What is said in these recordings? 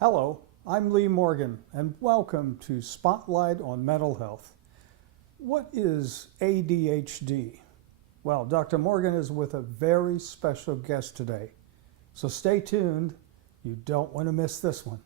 Hello, I'm Lee Morgan, and welcome to Spotlight on Mental Health. What is ADHD? Well, Dr. Morgan is with a very special guest today, so stay tuned. You don't want to miss this one.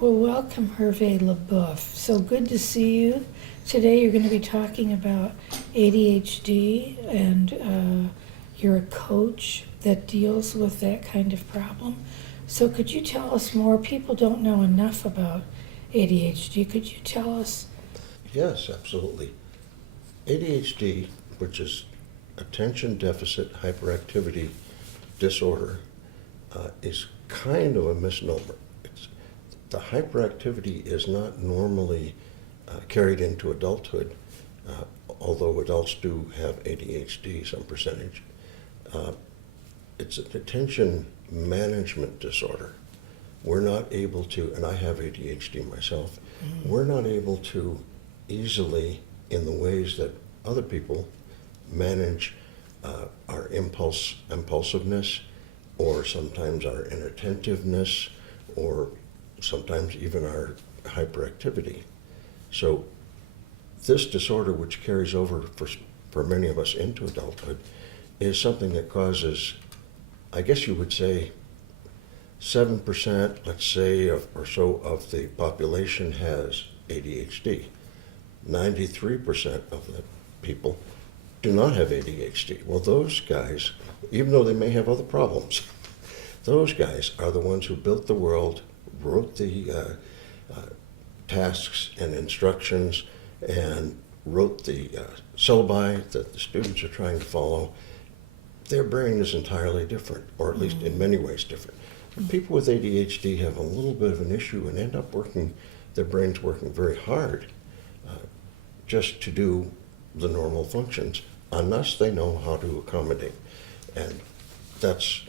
Well, welcome, Herve LeBoeuf. So good to see you. Today you're going to be talking about ADHD, and you're a coach that deals with that kind of problem. So could you tell us more? People don't know enough about ADHD. Could you tell us? Yes, absolutely. ADHD, which is attention deficit hyperactivity disorder, is kind of a misnomer. The hyperactivity is not normally carried into adulthood, although adults do have ADHD, some percentage. It's an attention management disorder. We're not able to, and I have ADHD myself, we're not able to easily, in the ways that other people manage our impulsiveness, or sometimes our inattentiveness, or sometimes even our hyperactivity. So this disorder, which carries over for many of us into adulthood, is something that causes, I guess you would say, 7%, let's say, or so of the population has ADHD. 93% of the people do not have ADHD. Well, those guys, even though they may have other problems, those guys are the ones who built the world, wrote the tasks and instructions, and wrote the syllabi that the students are trying to follow. Their brain is entirely different, or at least in many ways different. People with ADHD have a little bit of an issue and end up their brains working very hard just to do the normal functions, unless they know how to accommodate. And that's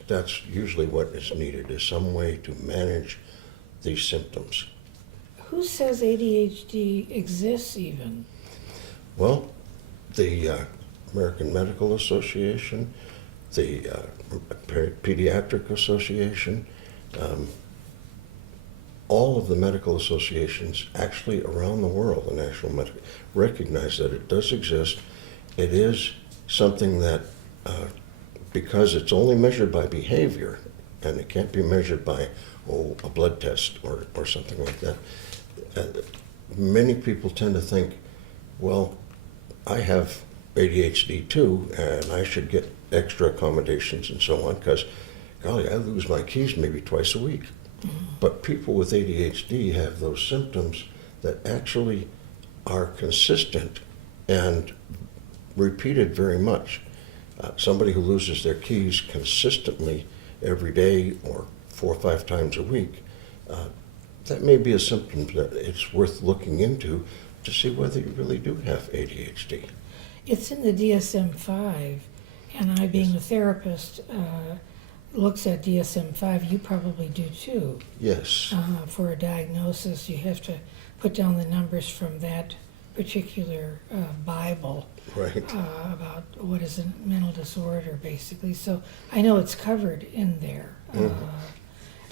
usually what is needed, is some way to manage these symptoms. Who says ADHD exists even? Well, the American Medical Association, the Pediatric Association, all of the medical associations actually around the world, the national medical, recognize that it does exist. It is something that, because it's only measured by behavior, and it can't be measured by a blood test or something like that. Many people tend to think, well, I have ADHD too, and I should get extra accommodations and so on, because, golly, I lose my keys maybe twice a week. But people with ADHD have those symptoms that actually are consistent and repeated very much. Somebody who loses their keys consistently every day or 4 or 5 times a week, that may be a symptom that it's worth looking into to see whether you really do have ADHD. It's in the DSM-5, and I, being a therapist, looks at DSM-5. You probably do too. Yes. For a diagnosis, you have to put down the numbers from that particular Bible. Right. About what is a mental disorder, basically. So I know it's covered in there.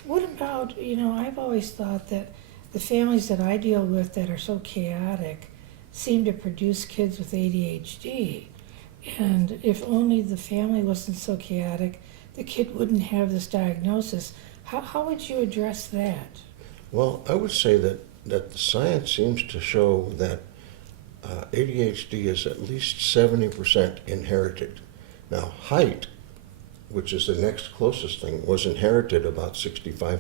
What about, I've always thought that the families that I deal with that are so chaotic seem to produce kids with ADHD. And if only the family wasn't so chaotic, the kid wouldn't have this diagnosis. How would you address that? Well, I would say that the science seems to show that ADHD is at least 70% inherited. Now, height, which is the next closest thing, was inherited about 68%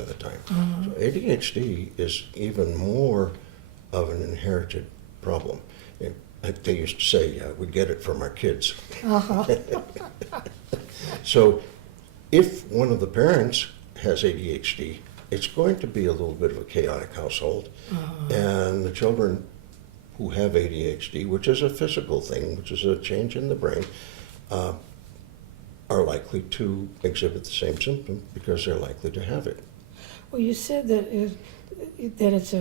of the time. So ADHD is even more of an inherited problem. They used to say, we get it from our kids. So if one of the parents has ADHD, it's going to be a little bit of a chaotic household. And the children who have ADHD, which is a physical thing, which is a change in the brain, are likely to exhibit the same symptom because they're likely to have it. Well, you said that it's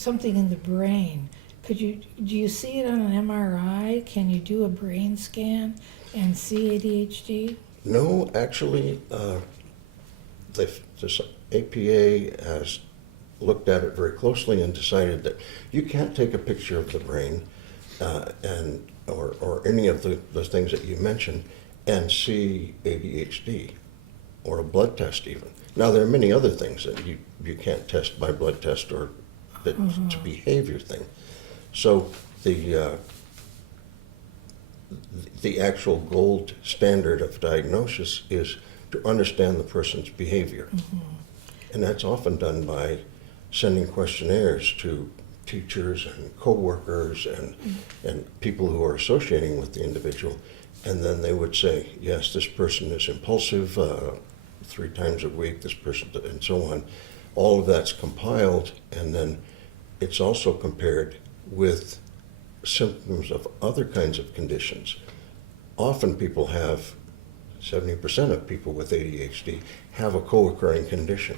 something in the brain. Do you see it on an MRI? Can you do a brain scan and see ADHD? No, actually, the APA has looked at it very closely and decided that you can't take a picture of the brain or any of the things that you mentioned and see ADHD or a blood test even. Now, there are many other things that you can't test by blood test or that it's a behavior thing. So the actual gold standard of diagnosis is to understand the person's behavior. And that's often done by sending questionnaires to teachers and coworkers and people who are associating with the individual. And then they would say, yes, this person is impulsive 3 times a week, this person, and so on. All of that's compiled, and then it's also compared with symptoms of other kinds of conditions. Often people have, 70% of people with ADHD have a co-occurring condition,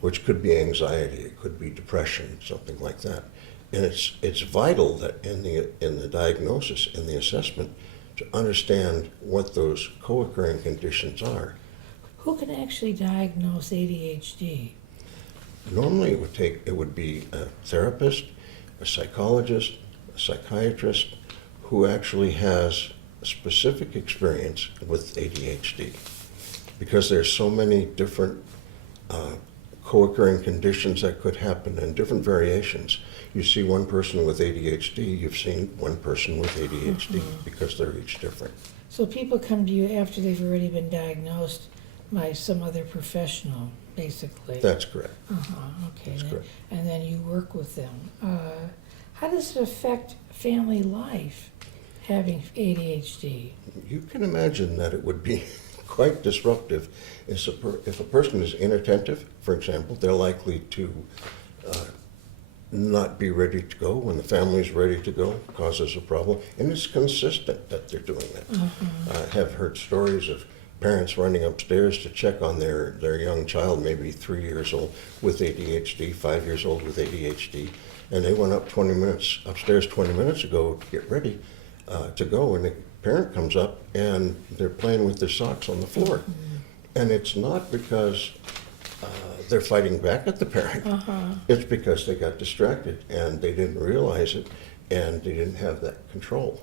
which could be anxiety, it could be depression, something like that. And it's vital that in the diagnosis, in the assessment, to understand what those co-occurring conditions are. Who can actually diagnose ADHD? Normally it would be a therapist, a psychologist, a psychiatrist who actually has specific experience with ADHD, because there's so many different co-occurring conditions that could happen and different variations. You see one person with ADHD, you've seen one person with ADHD because they're each different. So people come to you after they've already been diagnosed by some other professional, basically. That's correct. Okay. That's correct. And then you work with them. How does it affect family life, having ADHD? You can imagine that it would be quite disruptive. If a person is inattentive, for example, they're likely to not be ready to go when the family's ready to go, causes a problem, and it's consistent that they're doing that. I have heard stories of parents running upstairs to check on their young child, maybe 3 years old with ADHD, 5 years old with ADHD, and they went up upstairs 20 minutes ago to get ready to go, and the parent comes up and they're playing with their socks on the floor. And it's not because they're fighting back at the parent. It's because they got distracted and they didn't realize it and they didn't have that control.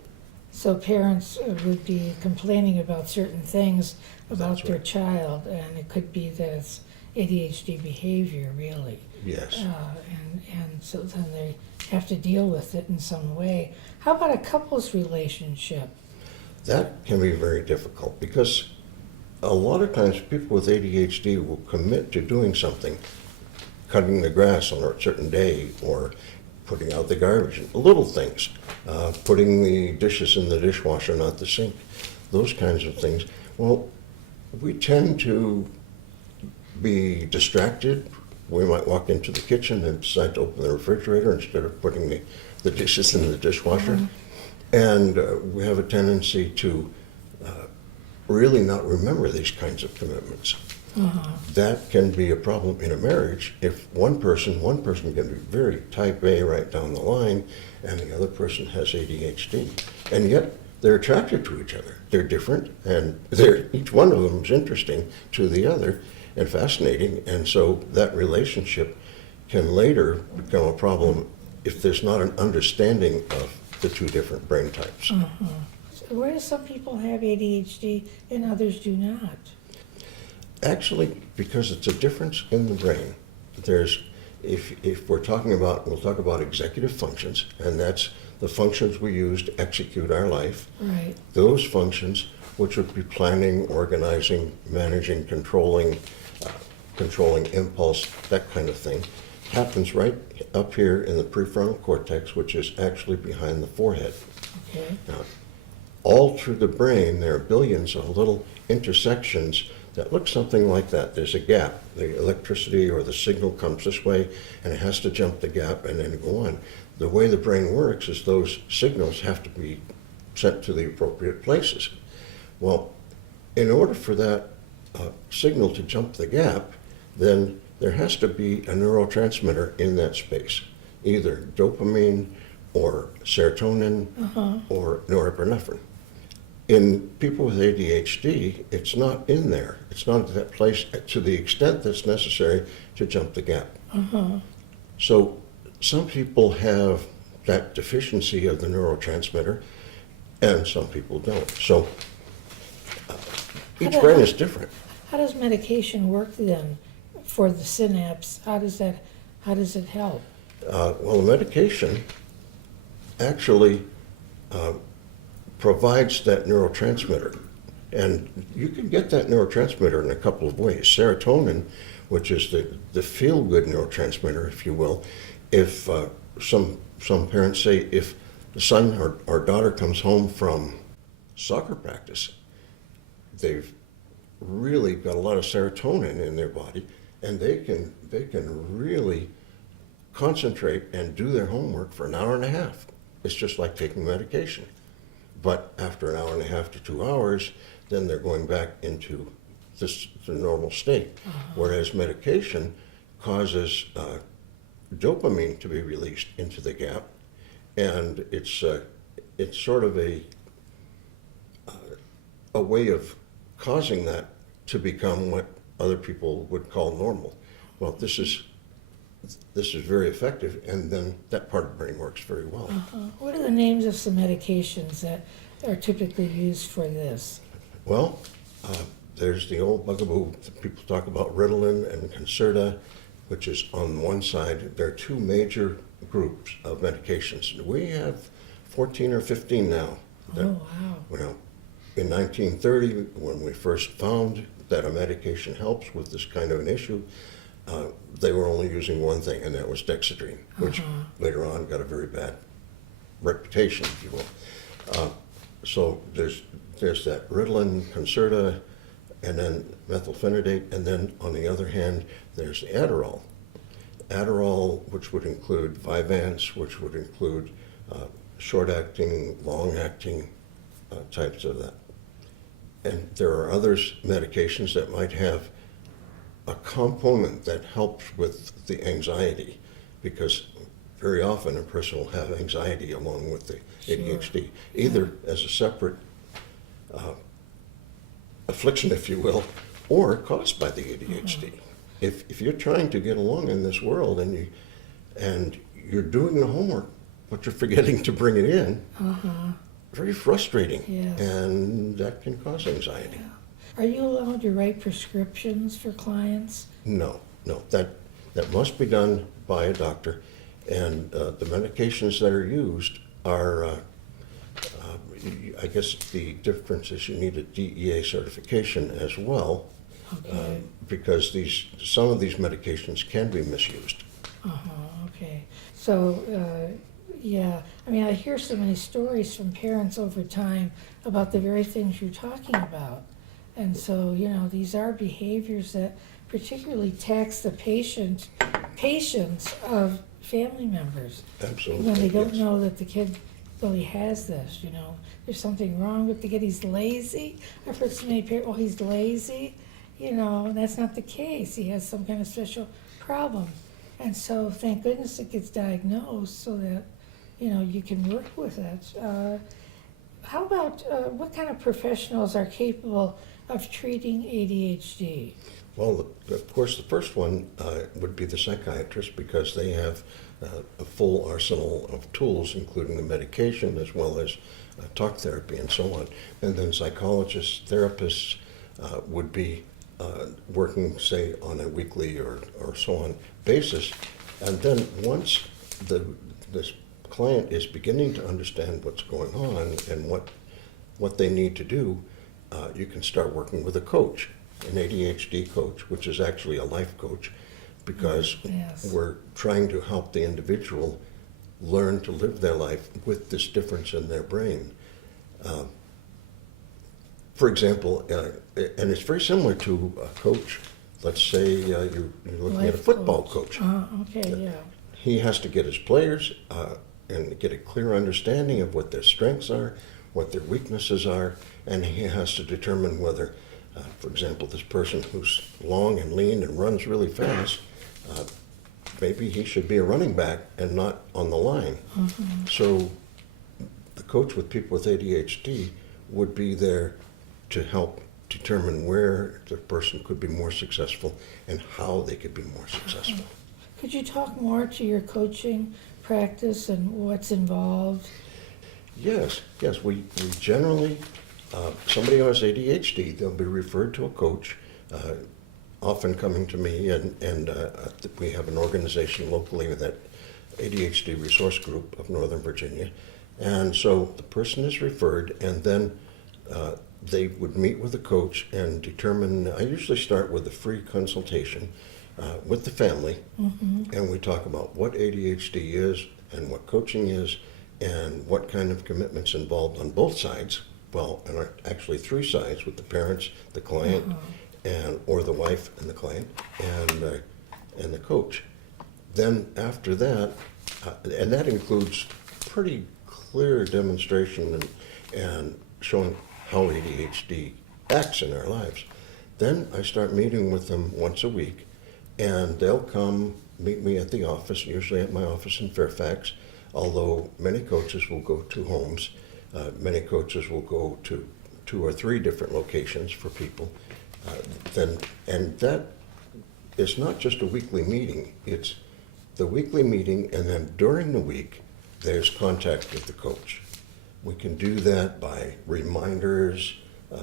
So parents would be complaining about certain things about That's their right. child, and it could be that it's ADHD behavior, really. Yes. And so then they have to deal with it in some way. How about a couple's relationship? That can be very difficult because a lot of times people with ADHD will commit to doing something, cutting the grass on a certain day or putting out the garbage, little things, putting the dishes in the dishwasher, not the sink, those kinds of things. Well, we tend to be distracted. We might walk into the kitchen and decide to open the refrigerator instead of putting the dishes in the dishwasher. And we have a tendency to really not remember these kinds of commitments. That can be a problem in a marriage if one person can be very type A right down the line and the other person has ADHD. And yet they're attracted to each other. They're different and each one of them is interesting to the other and fascinating. And so that relationship can later become a problem if there's not an understanding of the two different brain types. Why do some people have ADHD and others do not? Actually, because it's a difference in the brain. If we'll talk about executive functions, and that's the functions we use to execute our life. Right. Those functions, which would be planning, organizing, managing, controlling impulse, that kind of thing, happens right up here in the prefrontal cortex, which is actually behind the forehead. Okay. Now, all through the brain, there are billions of little intersections that look something like that. There's a gap. The electricity or the signal comes this way, and it has to jump the gap and then go on. The way the brain works is those signals have to be sent to the appropriate places. Well, in order for that signal to jump the gap, then there has to be a neurotransmitter in that space, either dopamine or serotonin or norepinephrine. In people with ADHD, it's not in there. It's not at that place to the extent that's necessary to jump the gap. So some people have that deficiency of the neurotransmitter, and some people don't. So each brain is different. How does medication work then for the synapse? How does it help? Well, the medication actually provides that neurotransmitter. And you can get that neurotransmitter in a couple of ways. Serotonin, which is the feel-good neurotransmitter, if you will. If some parents say if the son or daughter comes home from soccer practice, they've really got a lot of serotonin in their body, and they can really concentrate and do their homework for an hour and a half. It's just like taking medication. But after an hour and a half to 2 hours, then they're going back into the normal state. Whereas medication causes dopamine to be released into the gap, and it's sort of a way of causing that to become what other people would call normal. Well, this is very effective, and then that part of the brain works very well. What are the names of some medications that are typically used for this? Well, there's the old bugaboo. People talk about Ritalin and Concerta, which is on one side. There are two major groups of medications. We have 14 or 15 now. Oh, wow. Well, in 1930, when we first found that a medication helps with this kind of an issue, they were only using one thing, and that was dexedrine, which later on got a very bad reputation, if you will. So there's that Ritalin, Concerta, and then methylphenidate, and then on the other hand, there's Adderall. Adderall, which would include Vyvanse, which would include short-acting, long-acting types of that. And there are other medications that might have a component that helps with the anxiety, because very often a person will have anxiety along with the ADHD, either as a separate affliction, if you will, or caused by the ADHD. If you're trying to get along in this world and you're doing the homework, but you're forgetting to bring it in, very frustrating, Yes. and that can cause anxiety. Are you allowed to write prescriptions for clients? No, that must be done by a doctor, and the medications that are used are, I guess the difference is you need a DEA certification as well, because some of these medications can be misused. Okay. So, yeah, I mean, I hear so many stories from parents over time about the very things you're talking about. And so, these are behaviors that particularly tax the patience of family members. Absolutely. When they don't yes. know that the kid really has this, There's something wrong with the kid, he's lazy. I've heard so many parents, he's lazy. And that's not the case. He has some kind of special problem. And so thank goodness it gets diagnosed so that, you can work with it. How about, what kind of professionals are capable of treating ADHD? Well, of course, the first one would be the psychiatrist, because they have a full arsenal of tools, including the medication as well as talk therapy and so on. And then psychologists, therapists would be working, say, on a weekly or so on basis. And then once this client is beginning to understand what's going on and what they need to do, you can start working with a coach, an ADHD coach, which is actually a life coach, because we're trying to help the individual learn to live their life with this difference in their brain. For example, and it's very similar to a coach. Let's say you're looking at a football coach. Yeah. He has to get his players and get a clear understanding of what their strengths are, what their weaknesses are, and he has to determine whether, for example, this person who's long and lean and runs really fast, maybe he should be a running back and not on the line. So the coach with people with ADHD would be there to help determine where the person could be more successful and how they could be more successful. Could you talk more to your coaching practice and what's involved? Yes. We generally, somebody who has ADHD, they'll be referred to a coach, often coming to me, and we have an organization locally, that ADHD Resource Group of Northern Virginia. And so the person is referred, and then they would meet with the coach and determine. I usually start with a free consultation with the family, and we talk about what ADHD is and what coaching is and what kind of commitments involved on both sides. Well, and actually three sides, with the parents, the client, or the wife and the client, and the coach. Then after that, and that includes pretty clear demonstration and showing how ADHD acts in our lives. Then I start meeting with them once a week, and they'll come meet me at the office, usually at my office in Fairfax, although many coaches will go to homes. Many coaches will go to 2 or 3 different locations for people. And that is not just a weekly meeting, it's the weekly meeting, and then during the week, there's contact with the coach. We can do that by reminders.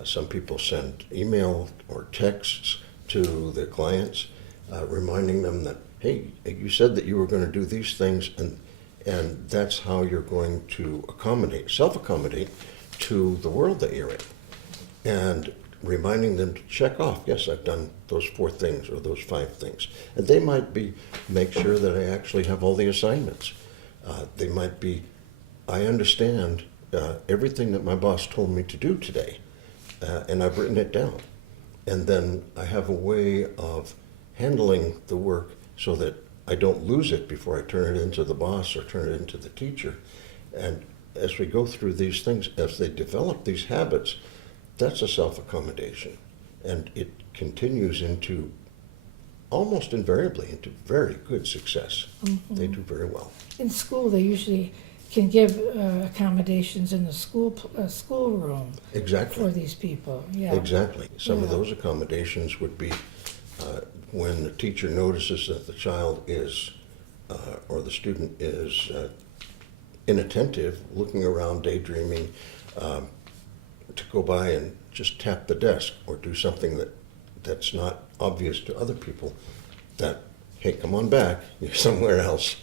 Some people send email or texts to their clients, reminding them that, hey, you said that you were going to do these things, and that's how you're going to self-accommodate to the world that you're in. And reminding them to check off, yes, I've done those 4 things or those 5 things. And they might make sure that I actually have all the assignments. They might be, I understand everything that my boss told me to do today, and I've written it down. And then I have a way of handling the work so that I don't lose it before I turn it into the boss or turn it into the teacher. And as we go through these things, as they develop these habits, that's a self-accommodation. And it continues into, almost invariably, into very good success. They do very well. In school, they usually can give accommodations in the schoolroom. Exactly. For these people. Yeah. Exactly. Some of those accommodations would be when the teacher notices that the child is, or the student is inattentive, looking around, daydreaming, to go by and just tap the desk or do something that's not obvious to other people, that, hey, come on back, you're somewhere else,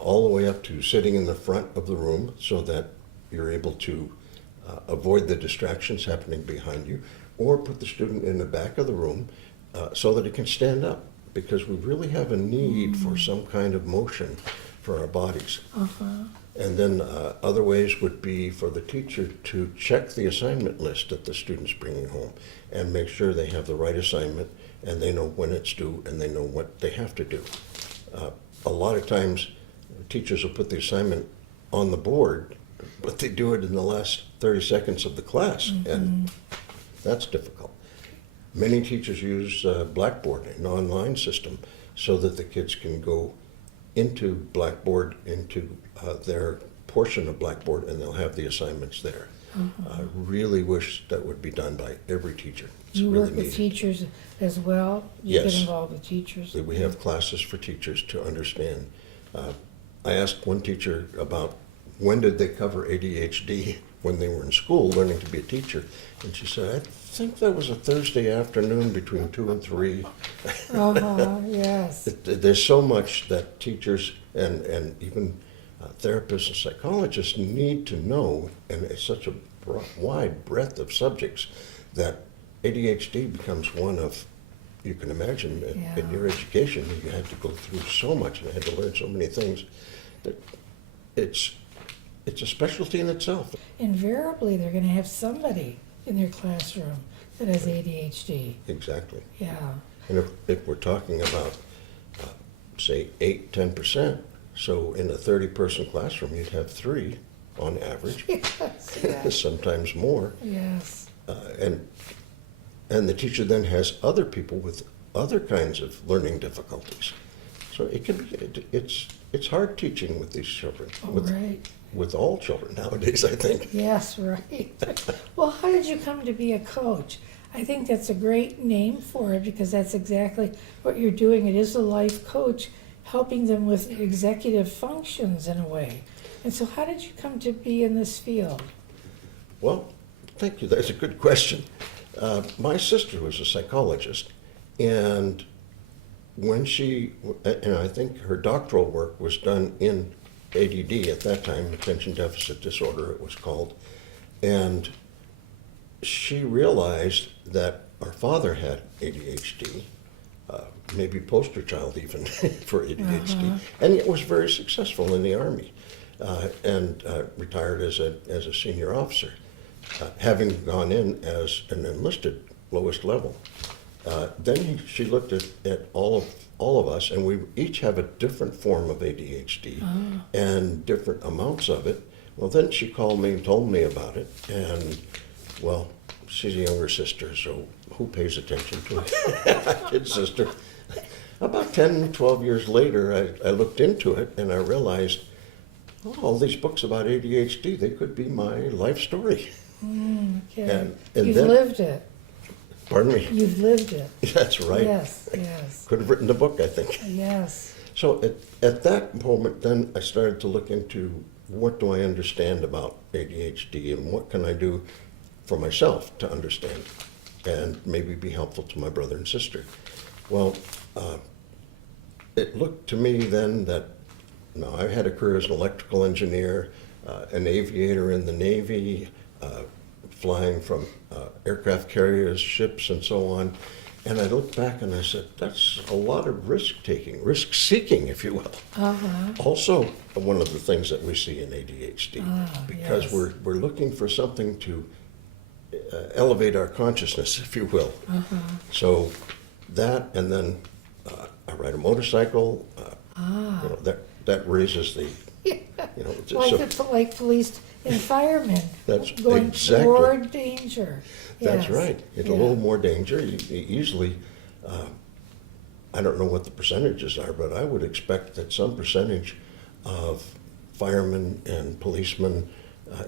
all the way up to sitting in the front of the room so that you're able to avoid the distractions happening behind you, or put the student in the back of the room so that it can stand up, because we really have a need for some kind of motion for our bodies. And then other ways would be for the teacher to check the assignment list that the student's bringing home and make sure they have the right assignment, and they know when it's due, and they know what they have to do. A lot of times, teachers will put the assignment on the board, but they do it in the last 30 seconds of the class, and that's difficult. Many teachers use Blackboard, an online system, so that the kids can go into Blackboard, into their portion of Blackboard, and they'll have the assignments there. I really wish that would be done by every teacher. It's You really work with needed. teachers as well? You Yes. get involved with teachers? We have classes for teachers to understand. I asked one teacher about when did they cover ADHD when they were in school learning to be a teacher, and she said, I think that was a Thursday afternoon between 2 and 3. Yes. There's so much that teachers and even therapists and psychologists need to know, and it's such a wide breadth of subjects that ADHD becomes one of, you can imagine, in your education, you had to go through so much and had to learn so many things, that it's a specialty in itself. Invariably, they're going to have somebody in their classroom that has ADHD. Exactly. Yeah. And if we're talking about, say, 8-10%, so in a 30-person classroom, you'd have 3 on average, Yes, yes, sometimes more. yes. And the teacher then has other people with other kinds of learning difficulties. So it can be, it's hard teaching with these children, Oh, with, right. with all children nowadays, I think. Yes, right. Well, how did you come to be a coach? I think that's a great name for it because that's exactly what you're doing. It is a life coach, helping them with executive functions in a way. And so how did you come to be in this field? Well, thank you. That's a good question. My sister was a psychologist, and when she, and I think her doctoral work was done in ADD at that time, attention deficit disorder it was called, and she realized that our father had ADHD, maybe poster child even for ADHD, and it was very successful in the Army, and retired as a senior officer, having gone in as an enlisted lowest level. Then she looked at all of us, and we each have a different form of ADHD and different amounts of it. Well, then she called me and told me about it, and well, she's a younger sister, so who pays attention to a kid sister? About 10, 12 years later, I looked into it, and I realized, oh, all these books about ADHD, they could be my life story. Okay. And You've then- lived it. Pardon me? You've lived it. That's right. Yes, yes, Could have written the book, I think. yes. So at that moment, then I started to look into what do I understand about ADHD and what can I do for myself to understand and maybe be helpful to my brother and sister. Well, it looked to me then that, I had a career as an electrical engineer, an aviator in the Navy, flying from aircraft carriers, ships, and so on. And I looked back and I said, that's a lot of risk-taking, risk-seeking, if you will. Also, one of the things that we see in ADHD, because yes. we're looking for something to elevate our consciousness, if you will. So that, and then I ride a motorcycle. That raises the, it's Like police and firemen That's going exactly. toward danger. That's Yes. right. It's a Yeah. little more danger. You usually, I don't know what the percentages are, but I would expect that some percentage of firemen and policemen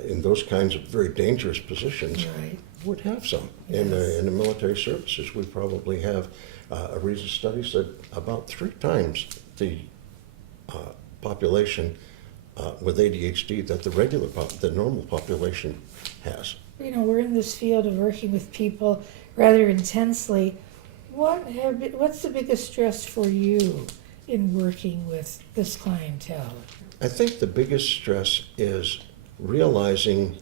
in those kinds of very dangerous positions Right. would have some. Yes. In the military services, we probably have, a recent study said about 3 times the population with ADHD that the normal population has. We're in this field of working with people rather intensely. What's the biggest stress for you in working with this clientele? I think the biggest stress is realizing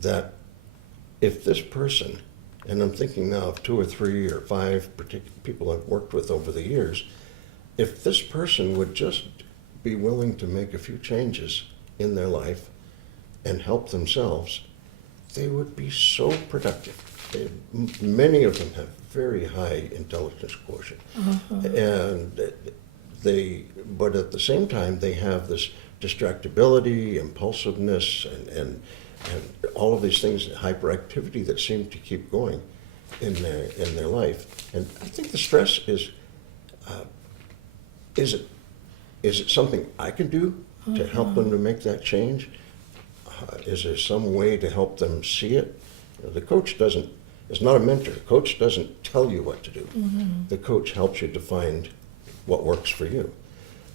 that if this person, and I'm thinking now of 2 or 3 or 5 particular people I've worked with over the years, if this person would just be willing to make a few changes in their life and help themselves, they would be so productive. Many of them have very high intelligence quotient, and but at the same time, they have this distractibility, impulsiveness, and all of these things, hyperactivity that seem to keep going in their life. And I think the stress is it something I can do to help them to make that change? Is there some way to help them see it? The coach is not a mentor. The coach doesn't tell you what to do. The coach helps you to find what works for you.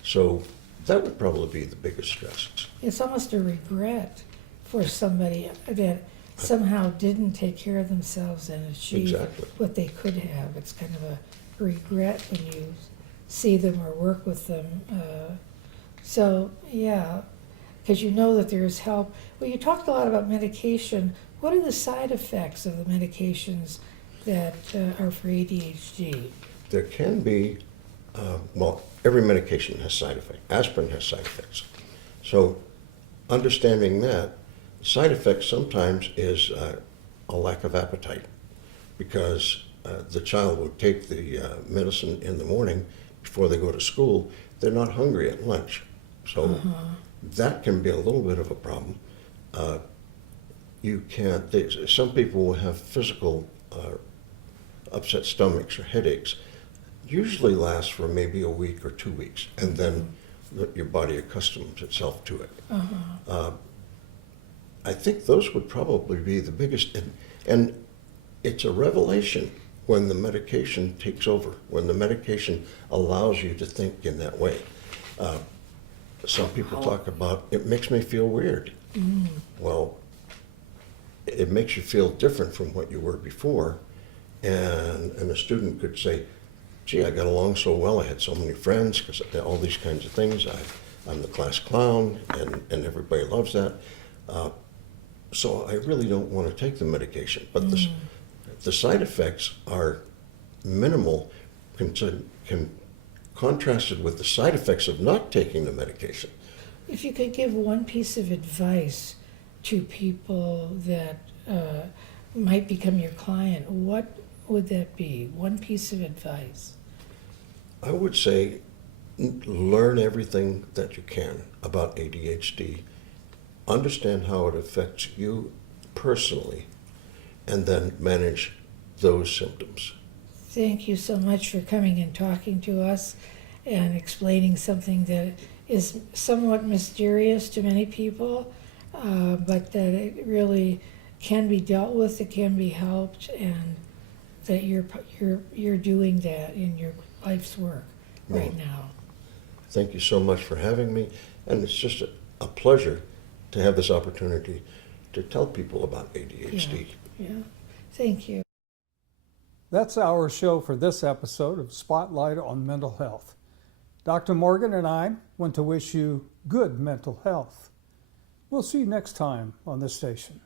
So that would probably be the biggest stress. It's almost a regret for somebody that somehow didn't take care of themselves and achieve Exactly. what they could have. It's kind of a regret when you see them or work with them. So, yeah, because you know that there's help. Well, you talked a lot about medication. What are the side effects of the medications that are for ADHD? There can be, every medication has side effects. Aspirin has side effects. So understanding that, side effects sometimes is a lack of appetite, because the child will take the medicine in the morning before they go to school. They're not hungry at lunch. So that can be a little bit of a problem. You can't, some people will have physical upset stomachs or headaches, usually lasts for maybe a week or 2 weeks, and then your body accustoms itself to it. I think those would probably be the biggest, and it's a revelation when the medication takes over, when the medication allows you to think in that way. Some people talk about, it makes me feel weird. Well, it makes you feel different from what you were before, and a student could say, gee, I got along so well, I had so many friends, because all these kinds of things. I'm the class clown, and everybody loves that. So I really don't want to take the medication. But the side effects are minimal contrasted with the side effects of not taking the medication. If you could give one piece of advice to people that might become your client, what would that be? One piece of advice. I would say learn everything that you can about ADHD, understand how it affects you personally, and then manage those symptoms. Thank you so much for coming and talking to us and explaining something that is somewhat mysterious to many people, but that it really can be dealt with, it can be helped, and that you're doing that in your life's work right now. Thank you so much for having me, and it's just a pleasure to have this opportunity to tell people about ADHD. Yeah. Thank you. That's our show for this episode of Spotlight on Mental Health. Dr. Morgan and I want to wish you good mental health. We'll see you next time on this station.